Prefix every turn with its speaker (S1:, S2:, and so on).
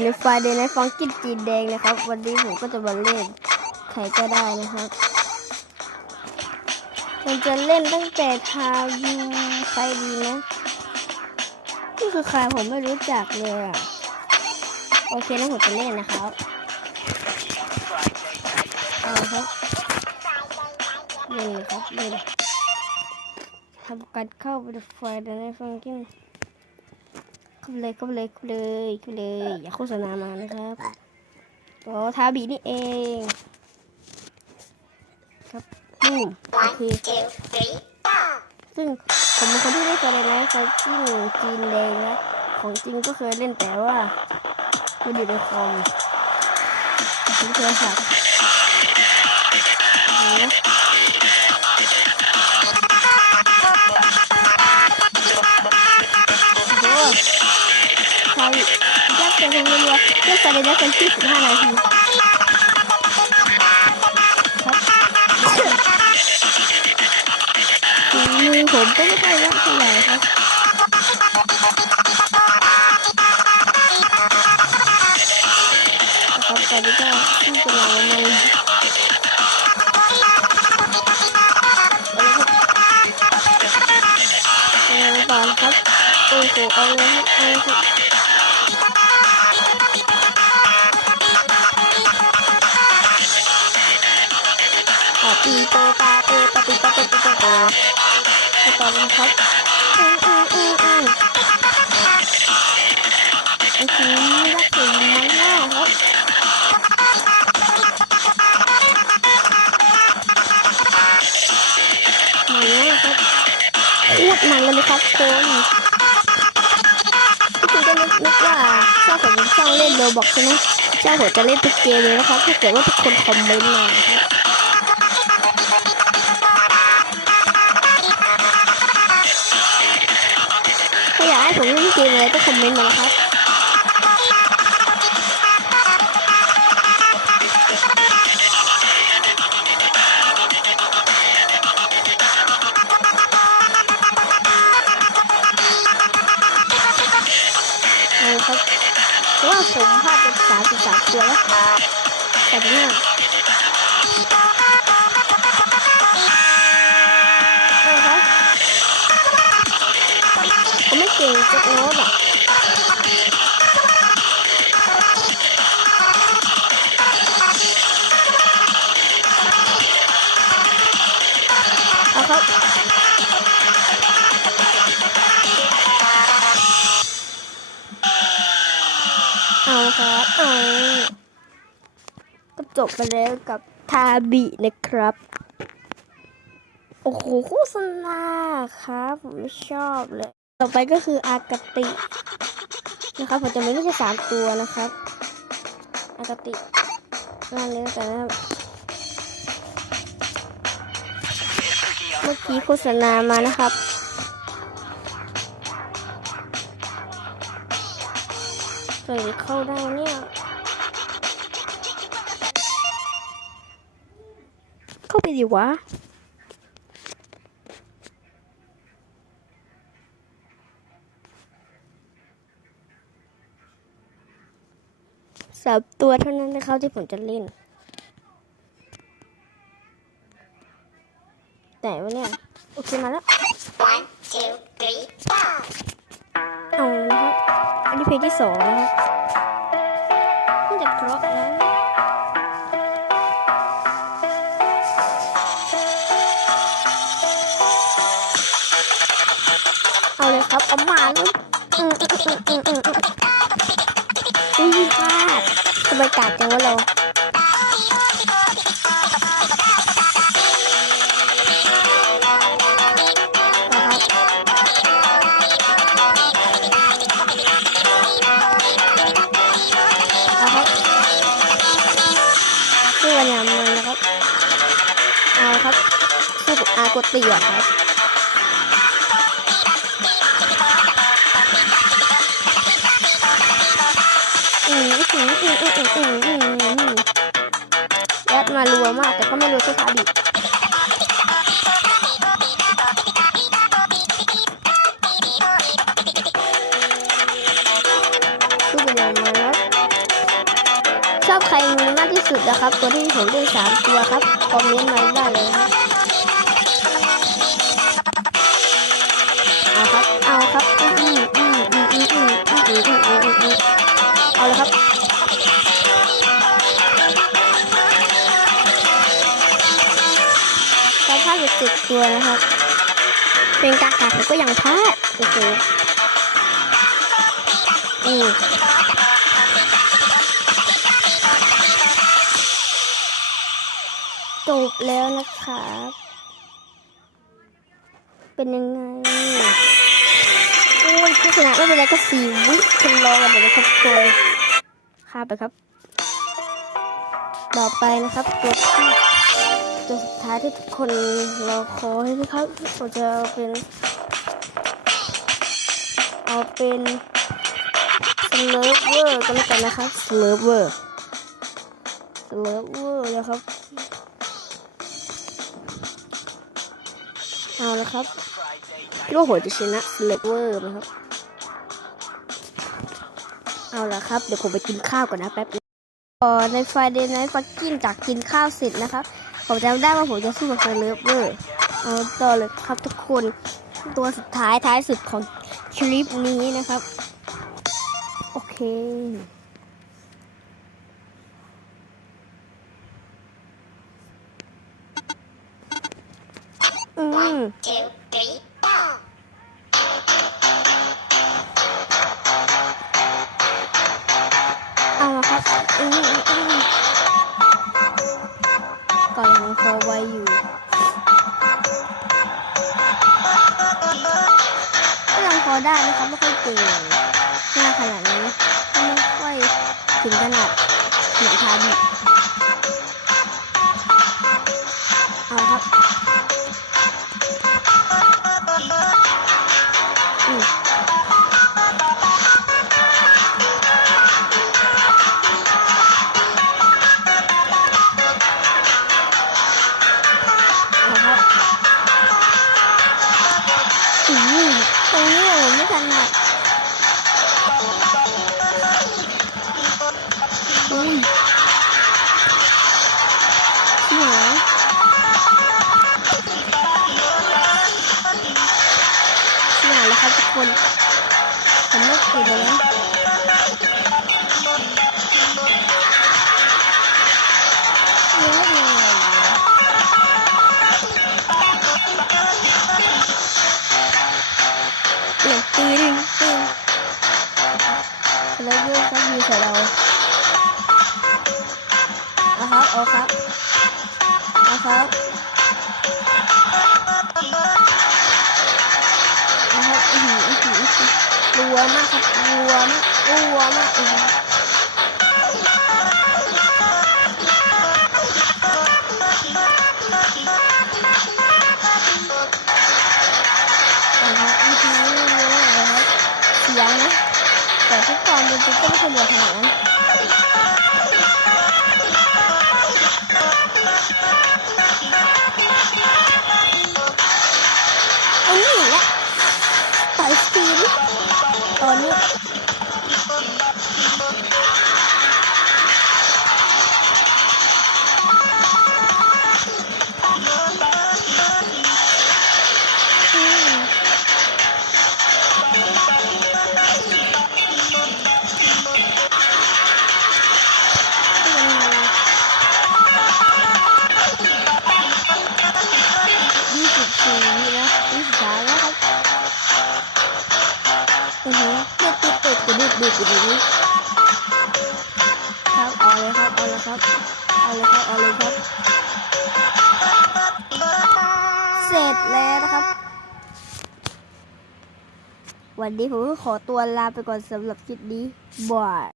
S1: อยู่ในไฟเดนในฟังกินจีนแดงนะครับ วันนี้ผมก็จะมาเล่นใครก็ได้นะครับผมจะเล่นตั้งแต่ทายูใครดีนะนี่คือใครผมไม่รู้จักเลยอะโอเคนะผมจะเล่นนะครับเอาครับเล่นเลยครับเล่นทำการเข้าไปในไฟเดนในฟังกิน เข้าเลยเข้าเลยเข้าเลยเข้าเลย อย่าโฆษณามานะครับโอ้ทาบีนี่เอง ครับบูมโอเคซึ่งผมเป็นคนที่ได้เคยเล่นนะเขาที่หนึ่งจีนแดงนะ ของจริงก็เคยเล่นแต่ว่า มันอยู่ในคอมผมเคยสับโอ้ัวเลือกไปเลยนะเป็นที่สิบห้านาทีครับมือผมก็ไม่ค่อยรักเท่าไหร่ครับนะครับตอนนี้ก็ขึ้นกำลังมันเอาเลยครับเอาก่อนครับโอ้โหเอาเลยครับเอาเลย ตโตไปต่อเลยครับอืมอืมอืมอืมไอ้ทีนี้รักถึงมันมากครับมันมากครับพูดมันเลยครับคนทุกคนก็นึกนึกว่าชองผมช่องเล่นโรบอกใช่ไหมช่องผมจะเล่นทุกเกมเลยนะครับถ้าเกิดว่าทุกคนคอมเมนต์มาครับ เมนต์มานะครับเอาครับว่าผมพลาดเป็นสามสิบสามตัวแล้วแต่เนี่ยเอาครับผมไม่เก่งจักโน้ตอะเอา เอาครับเอาก็จบไปแล้วกับทาบินะครับ โอ้โหโฆษณาครับ ผมไม่ชอบเลย ต่อไปก็คืออากาตินะครับผมจะไม่ใช่สามตัวนะครับ อากาตินั่นเลยแต่นะเมื่อกี้โฆษณามานะครับ เปิดเข้าได้เนี่ยเข้าไปดิวะสามตัวเท่านั้นนะครับที่ผมจะเล่น แต่ว่าเนี่ยโอเคมาแล้ว
S2: One, two, three, four.
S1: เพลงที่สองนะครับน่าจะเพราะนะเอาเลยครับเอามาล้วอืมอืมอืมอืมอืมอืมอุ้ยพลาดทำไมกาดจังวะเรานะครับ อากดตีอะครับอืมอืมอืมอืมอืมอืมยัดมารัวมากแต่ก็ไม่รัวเท่าคาบิชอบใครมีมากที่สุดนะครับ ตัวที่ผมเลือกสามตัวครับ คอมเมนต์มาได้เลยครับาดไปเจ็ดตัวนะครับ เป็นกากาผมก็ยังพลาดโอ้โหอืมจบแล้วนะครับ เป็นยังไง โอ้ยผู้ชนะไม่เป็นไรก็สี่วิคุณรอกันเดี๋ยวนะครับตัวข้าไปครับ ต่อไปนะครับตัวที่ ตัวสุดท้ายที่ทุกคนรอคอยนะครับผมจะเอาเป็นเอาเป็นสเลฟเวอร์ก็แล้วกันนะครับสเลฟเวอร์สเลฟเวอร์นะครับเอาละครับคิดว่าผมจะชนะสเลฟเวอร์ไหมครับเอาละครับ เดี๋ยวผมไปกินข้าวก่อนนะแป๊บนึงพอในไฟเดย์ไนท์ฟักกิ้งจากกินข้าวเสร็จนะครับ ผมจำได้ว่าผมจะสู้กับสเลฟเวอร์เอาต่อเลยครับทุกคนตัวสุดท้ายท้ายสุดของคลิปนี้นะครับ โอเคอืมเอาละครับอืมอืม ก็ยังพอไวอยู่ก็ยังพอได้นะครับไม่ค่อยเก่งหน้าขนาดนี้ก็ไม่ค่อยถึงขนาดเหมือนทาบิเอาครับ ตรงนี้ผมไม่ถนัดอุ้ยเหรอเหรอแล้วครับทุกคนผมไม่เก่งเลย เอาครับเอาครับนะครับอื้ออืออื้อรัวมากครับรัวมากรัวมากอื้อแต่ทุกความเป็นจริงก็ไม่สะดวกขนาดนั้น อือหือเด็ดติดติดติดติดติดติดติดครับเอาเลยครับเอาเลยครับเอาเลยครับเอาเลยครับ เสร็จแล้วนะครับ วันนี้ผมขอตัวลาไปก่อนสำหรับคลิปนี้บาย